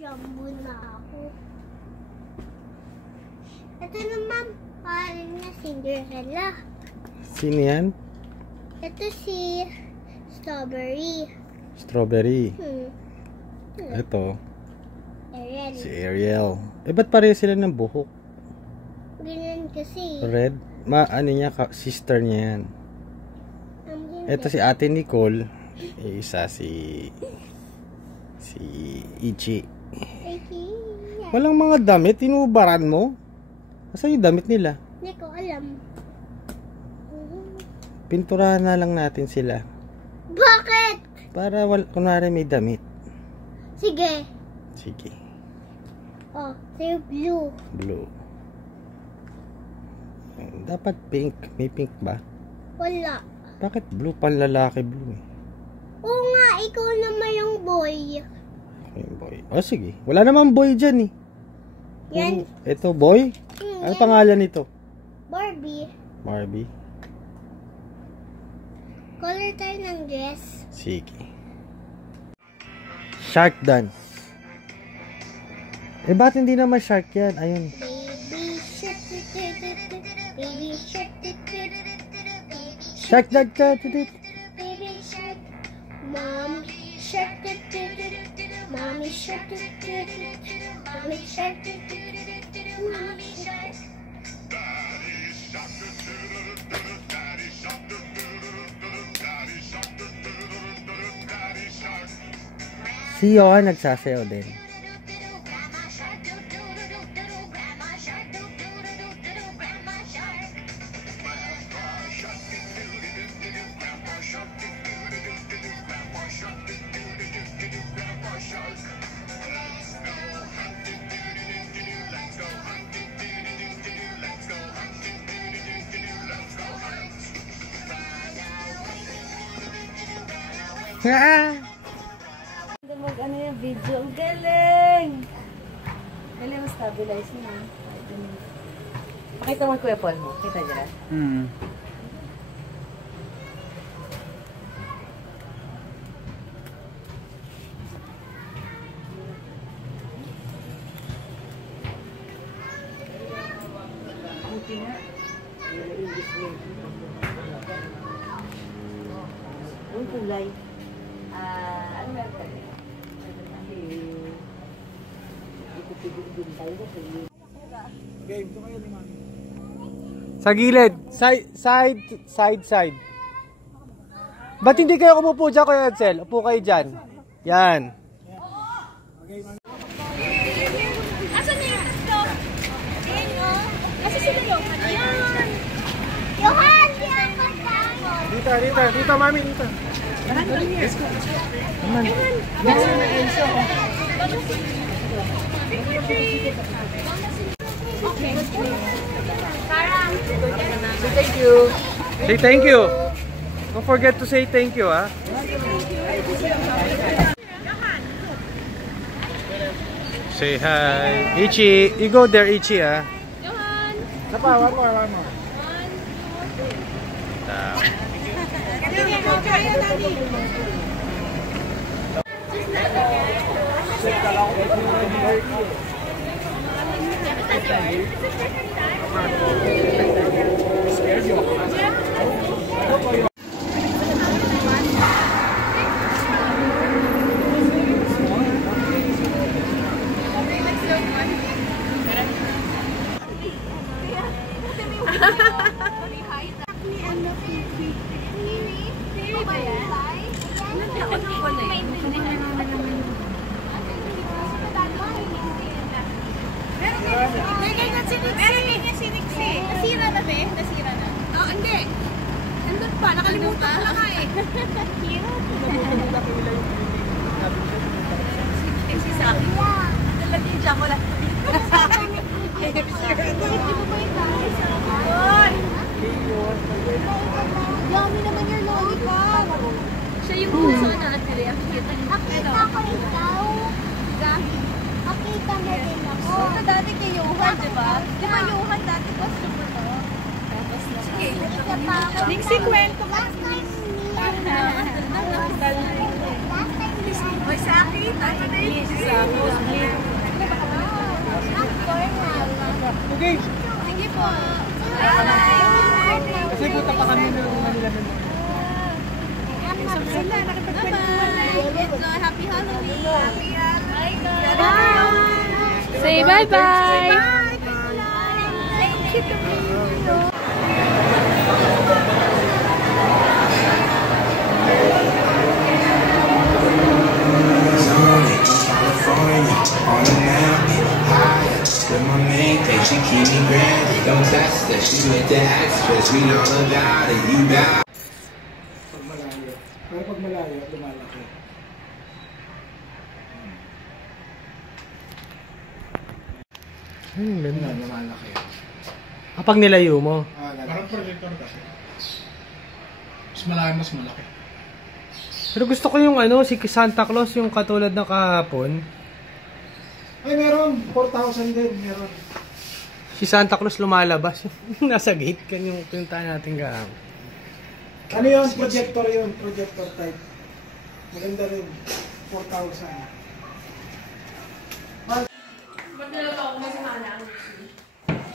Jumbo na ako. Ito naman, parang na Cinderella. Sino yan? Ito si Strawberry. Strawberry. Ito. Ariel. Si Ariel. Eh, ba't pareho sila ng buhok? Ganyan kasi. Red? Ano niya, sister niya yan. Ito si Ate Nicole. Isa si Ichi. Walang mga damit, tinubaran mo? Asan yung damit nila? Hindi ko alam. Pinturahan na lang natin sila. Bakit? Para kunwari may damit. Sige. Sige. Oh, they're blue. Blue. Dapat pink. May pink ba? Wala. Bakit blue? Panlalaki blue eh. Oo nga, ikaw naman yung boy. Yung boy. Oh, sige. Wala naman boy dyan eh. Yan. Ito, boy? Ano pangalan nito? Barbie. Barbie. Color tayo ng dress. Sige. Shark dance. Eh, ba't hindi naman shark yan? Ayun. Baby shark. Baby shark. Shark dance. Baby shark. Mom shark. Mommy shark. Mommy shark. Mommy shark. Si Johan nagsasayaw din. Ano yung video? Ang galing! Galing mo stabilize mo. Pakita mo yung Kuya Paul mo. Kita dyan. Buti nga. Ang kulay. Ano meron ka rin? Sa gilid. Side. Ba't hindi kayo umupo dyan, Kuya Edsel? Upo kayo dyan. Yan. Asan na yung gusto? Ayan o. Kasi sila Johan. Yan! Johan! Yan! Dito, mami, dito. Let's go. Come on. Okay. Parang. Say thank you. Say thank you. Don't forget to say thank you, ha? Say hi. Ichi. You go there, Ichi, ha? Johan! One more. Nasira na ba? Nasira na? Oo, hindi. Nandun pa, nakalimutan ko na nga eh. Si Saki. Talaga yung chocolate. Yummy naman yung lollipop. Siya yung puso na atili. Akita ko ikaw. Makita mo din ako. Ito dati kay Johan, di ba? Di ba Johan dati customer to? Sige, Nixie, kwento ka. Last time ni... Oy, Saki, tayo na yun. Okay. Sige po. Kasi punta pa kami ng Manila. Bye-bye. Happy Halloween. Bye. Say bye-bye. Thank you. She keep me grounded, don't test that. She went to extras, read all about it, you got. Pag malayo. Pero pag malayo, lumalaki. Ganda. Lumalaki. Kapag nilayo mo. Parang projector kasi. Mas malaki, mas malaki. Pero gusto ko yung ano, si Santa Claus, yung katulad ng kahapon. Ay, meron. 4,000 din. Meron. Si Santa Claus lumalabas. Nasa gate. Yung pinuntahan natin kahapon. Ano yun? Projector yun. Projector type. Maganda rin. 4,000.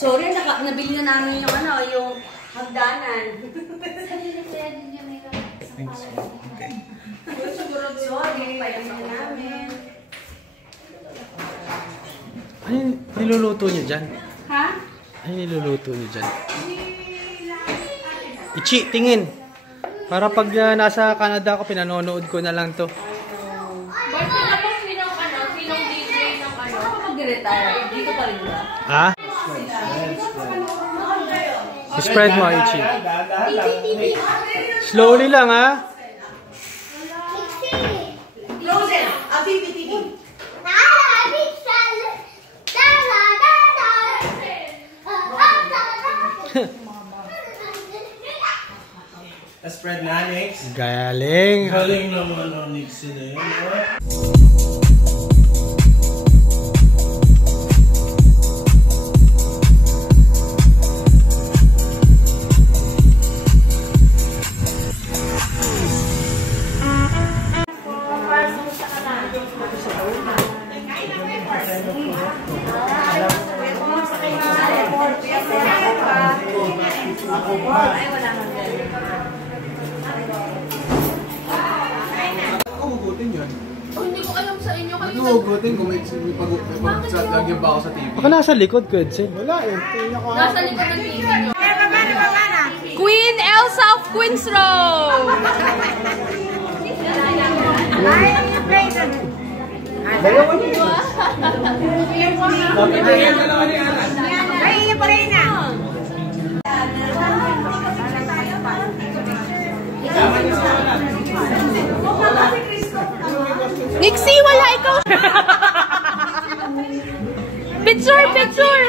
Sorry, nabili na namin yung ano, yung hagdanan. Sorry, payag na namin. Ano yung niluluto nyo dyan? Ha? Ano yung niluluto nyo dyan? Ichi, tingin. Para pag nasa Canada ako, pinanonood ko na lang to. Sinong DJ ng ano? Ako mag-retire. Dito pa rin ba? Ha? Spread mo, Ichi. Slowly lang, ha? Close it! A PPTV. Spread na, Nix. Galing. Galing naman ang Nix na yun. Hugutin kung may pag-chat lagi ba ako sa TV? Baka nasa likod, Kudsin. Wala eh. Tingnan ko. Nasa likod ng TV nyo. Queen Elsa of Queens Row! Nixie, wala ikaw! Picture, picture!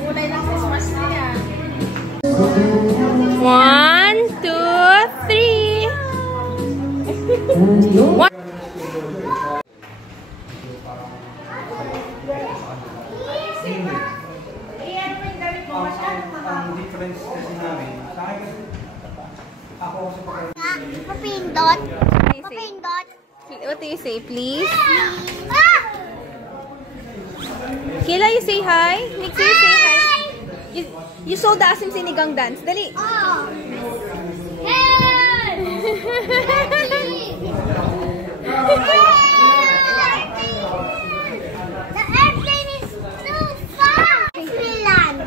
Kulay ng Christmas tree ah. 1, 2, 3. Ang difference kasi namin, sa akin ako kasi Papindot. Papindot. What do you say, please? Kayla, you say hi? Nixie, you say hi? You saw the Asim Sinigang dance. Dali.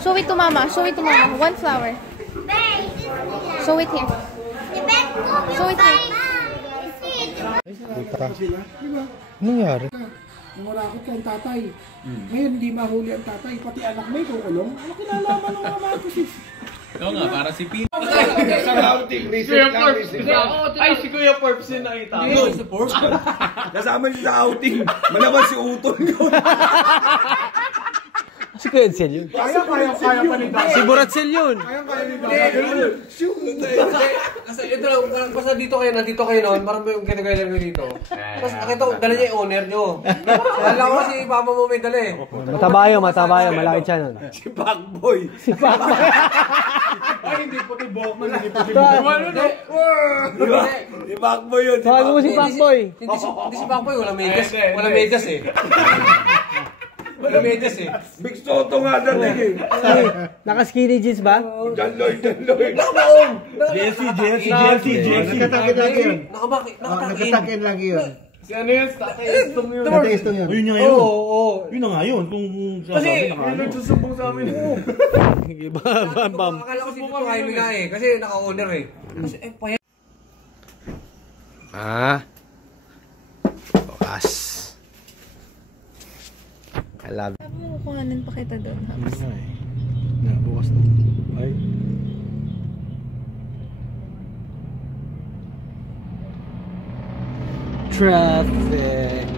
Show it to mama. Show it to mama. One flower. Show it here. Show it here. Anong nangyari? Nangurakot ka ang tatay. Ngayon, hindi mahuli ang tatay. Pati anak mo kukulong. Ano kinalaman ng mga ito? Oo nga, para si Pino. Ay, si Kuya Forbes yung nakita ko. Hindi, si Forbes. Kasama niyo sa outing. Malaman si Utol yun. Si Kudsin yun. Kaya pa ni Si Buratsel yun. Kasi ito lang, basta dito kayo, nandito kayo noon, parang yung kinagaya lang dito. Tapos nakita ko, dala niya yung owner nyo. Dala ko si Papa mo may dala eh. Matabayo, malaki siya nun. Si Pacboy. Si Pacboy. hindi puti buhok mo, hindi puti Si Pacboy yun. Sabi mo si Pacboy. Hindi si Pacboy, walang medyas. Walang medyas eh. Walang medyas eh. Big Soto nga dating eh. Naka-skinny jeans ba? John Lloyd. Jesse. Nakatakin lang yun. Nakatakin lang yun. Si ano yun? Tataistong yun. Nataistong yun. Yun nga yun. Oo. Yun na nga yun. Kung Kasi, sasabi na nga. yun nagsusumbong sa amin. Bam. Akala ko si Tito Jaime nga eh. Kasi naka-owner eh. Kasi paya. Bukas. I love Sabi mo, kuhanin pa kita doon. Bukas na. Ay. Traffic.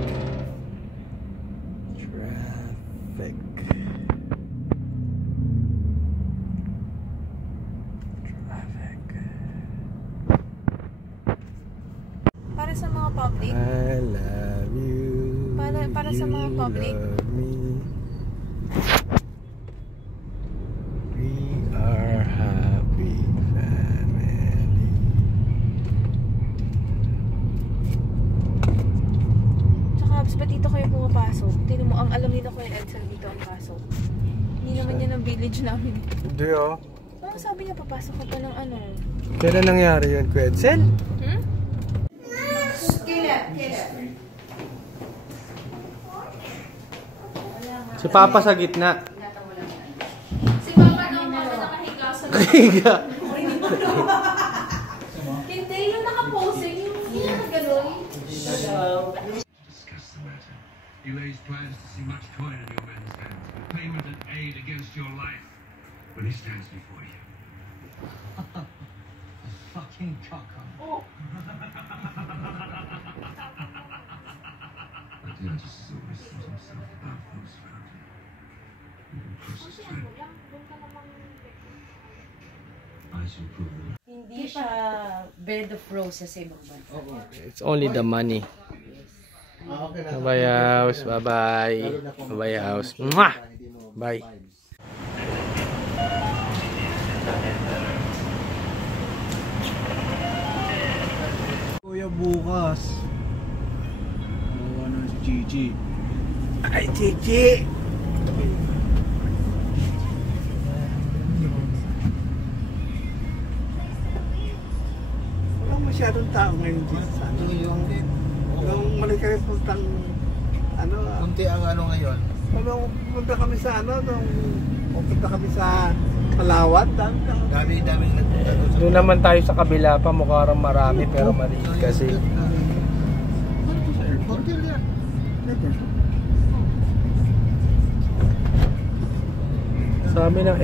Para sa mga public. I love you. Para sa mga public. Love me. We are happy family. Tsaka, ba't dito kayo pumapasok? Tingnan mo, ang alam nila ko yung Edsel dito ang pasok. Hindi naman yan ang village namin. Hindi oh. Ano sabi niya, papasok ka pa ng ano? Kailan nangyari yun, Quetzal? Hmm? Si Papa sa gitna. Si Papa daw mami nakahiga sa Higa. Hindi, yung nakaposing, yung nakagano'n. Discuss the matter. He lays plans to see much coin in your man's hands for payment and aid against your life when he stands before you. Fucking cocker. But Dennis is always thought himself above those around him. Even closest friend. I shall prove the Hindi siya bed of roses sa ibang bansa. It's only the money. Bye-bye house. Bye-bye. Bye-bye house. Mwah! Bye. Kuya bukas. Ano si Gigi? Ay, Chichi! Walang masyadong tao ngayon dito sa ano. Nung mali kami puntang ano. Kunti ang ano ngayon. Nung pupunta kami sa ano, nung pupunta kami sa Palawan, Dami nagpunta doon sa... Doon naman tayo sa kabila pa. Mukha rin marami pero maliit kasi. hotel yan. Sa amin ang